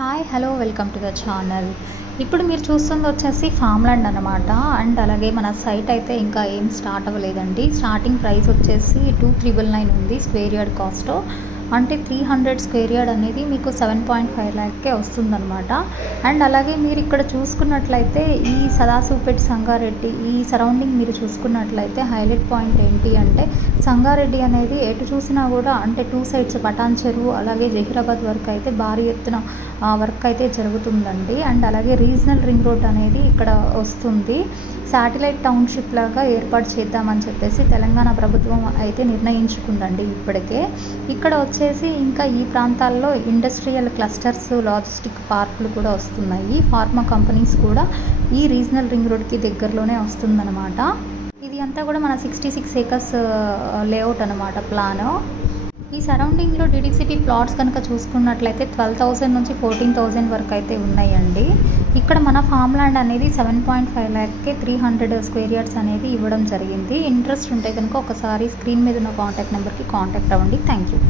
Hi hello welcome to the channel. ఇప్పుడు మీరు చూస్తుంది వచ్చేసి ఫామ్ ల్యాండ్ అనమాట. అండ్ అలాగే మన సైట్ అయితే ఇంకా ఏం స్టార్ట్ అవ్వలేదండి. స్టార్టింగ్ ప్రైస్ వచ్చేసి 2,999 ఉంది స్క్వేర్ యార్డ్ కాస్ట్. అంటే 300 స్క్వేర్ యార్డ్ అనేది మీకు 7.5 ల్యాక్కే వస్తుందన్నమాట. అండ్ అలాగే మీరు ఇక్కడ చూసుకున్నట్లయితే ఈ సదాశివపేట్ సంగారెడ్డి ఈ సరౌండింగ్ మీరు చూసుకున్నట్లయితే హైలైట్ పాయింట్ ఏంటి అంటే సంగారెడ్డి అనేది ఎటు చూసినా కూడా అంటే 2 సైడ్స్ పటాన్ చెరువు అలాగే జహీరాబాద్ వరకు అయితే భారీ ఎత్తున వర్క్ అయితే జరుగుతుందండి. అండ్ అలాగే రీజనల్ రింగ్ రోడ్ అనేది ఇక్కడ వస్తుంది. శాటిలైట్ టౌన్షిప్ లాగా ఏర్పాటు చేద్దామని చెప్పేసి తెలంగాణ ప్రభుత్వం అయితే నిర్ణయించుకుందండి ఇప్పటికే. ఇక్కడ వచ్చేసి ఇంకా ఈ ప్రాంతాల్లో ఇండస్ట్రియల్ క్లస్టర్స్ లాజిస్టిక్ పార్కులు కూడా వస్తున్నాయి. ఫార్మా కంపెనీస్ కూడా ఈ రీజనల్ రింగ్ రోడ్కి దగ్గరలోనే వస్తుందన్నమాట. ఇది అంతా కూడా మన 66 ఏకర్స్ లేఅవుట్ అనమాట ప్లాను. ఈ సరౌండింగ్లో డిడిసిపి ప్లాట్స్ కనుక చూసుకున్నట్లయితే 12,000 నుంచి 14,000 వరకు అయితే ఉన్నాయండి. ఇక్కడ మన ఫామ్ ల్యాండ్ అనేది 7.5 ల్యాక్కే 300 స్క్వేర్ యార్డ్స్ అనేది ఇవ్వడం జరిగింది. ఇంట్రెస్ట్ ఉంటే కనుక ఒకసారి స్క్రీన్ మీద ఉన్న కాంటాక్ట్ నెంబర్కి కాంటాక్ట్ అవ్వండి. Thank you.